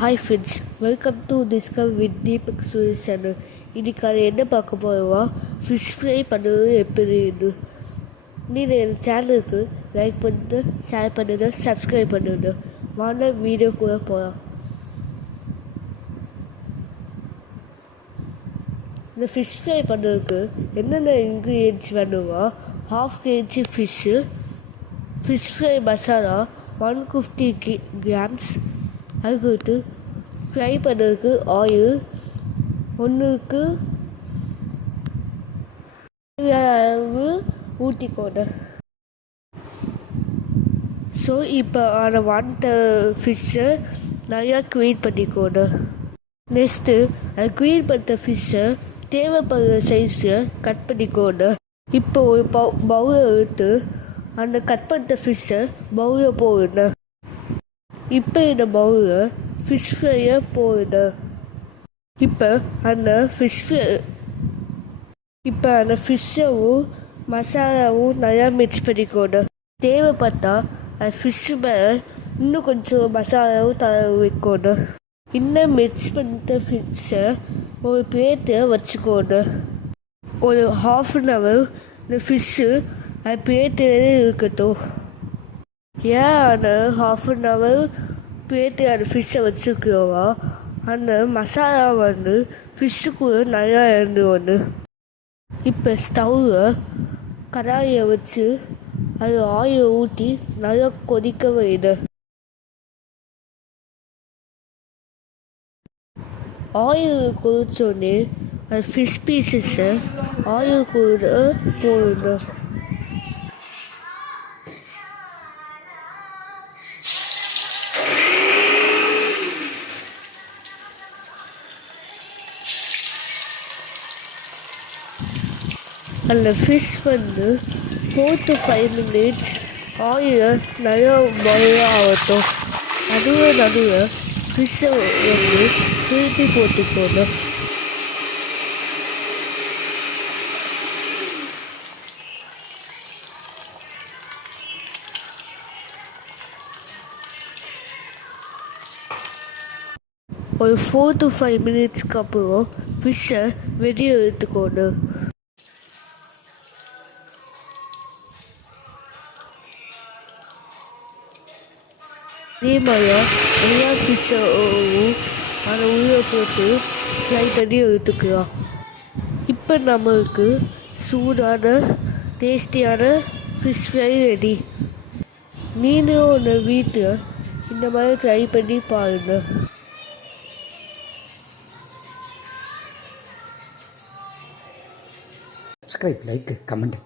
Hi friends, welcome to Discover with Deepak channel. இன்னைக்கு என்ன பார்க்க போறோமா ஃபிஷ் ஃப்ரை பண்ணுறது எப்படின்னு. நீங்கள் என் சேனலுக்கு லைக் பண்ணுங்க, ஷேர் பண்ணுங்க, சப்ஸ்கிரைப் பண்ணுங்க. வாங்க வீடியோ கூட போகலாம். இந்த ஃபிஷ் ஃப்ரை பண்ணுறதுக்கு என்னென்ன இன்க்ரீடியன்ட்ஸ் வேணுமா, 1/2 kg fish, fish fry masala 150 grams, அதுக்கு ஃப்ரை பண்ணுறதுக்கு ஆயில் ஒன்றுக்கு அளவு ஊற்றிக்கோங்க. ஸோ இப்போ அதை வாங்கிட்ட ஃபிஷ்ஷை நிறையா க்ளீன் பண்ணிக்கோங்க. நெக்ஸ்ட்டு அதை க்ளீன் பண்ணுற ஃபிஷ்ஷை தேவைப்படுற சைஸை கட் பண்ணிக்கோங்க. இப்போ ஒரு பவுலை எடுத்து அந்த கட் பண்ணுற ஃபிஷ்ஷை பவுலில் போடுங்க. இப்போ இந்த பவுலில் ஃபிஷ் ஃப்ரையை போடுங்க. இப்போ அந்த ஃபிஷ்ஷவும் மசாலாவும் நல்லா மிக்ஸ் பண்ணிக்கோங்க. தேவைப்பட்டால் அந்த ஃபிஷ்ஷு மேலே இன்னும் கொஞ்சம் மசாலாவும் தடவி வைக்கணும். இன்னும் மிக்ஸ் பண்ணிட்ட ஃபிஷ்ஷை ஒரு பிளேட்டில் வச்சுக்கோங்க. ஒரு 1/2 hour இந்த ஃபிஷ்ஷு அந்த பிளேட்டிலே இருக்கட்டும். ஏன் அந்த 1/2 hour பிளேட்டு அந்த ஃபிஷ்ஷை வச்சுக்கிறோமா, அந்த மசாலா ஃபிஷ்ஷுக்குள்ளே நல்லா இறந்துவோன்னு. இப்போ ஸ்டவ்வில் கடாயை வச்சு அது ஆயில் ஊற்றி நல்லா கொதிக்க வைடு. ஆயில் கொதிச்சோடனே அந்த ஃபிஷ் பீசஸை ஆயில் கூட போடணும். அந்த ஃபிஷ் 4 to 5 minutes ஆயில் நல்லா பாயில் ஆகட்டும். நடுவில் ஃபிஷ்ஷை திருப்பி போட்டுக்கணும். ஒரு 4 to 5 minutesக்கு அப்புறம் ஃபிஷ்ஷை வெளியே எடுத்துக்கணும். அதே மாதிரி எல்லா ஃபிஷ்ஷையும் அதை உள்ளே போட்டு ஃப்ரை பண்ணி எடுத்துக்கலாம். இப்போ நம்மளுக்கு சூடான டேஸ்டியான ஃபிஷ் ஃப்ரை ரெடி. நீங்களும் ஒன்று வீட்டில் இந்த மாதிரி ட்ரை பண்ணி பாருங்கள். Subscribe, like, comment.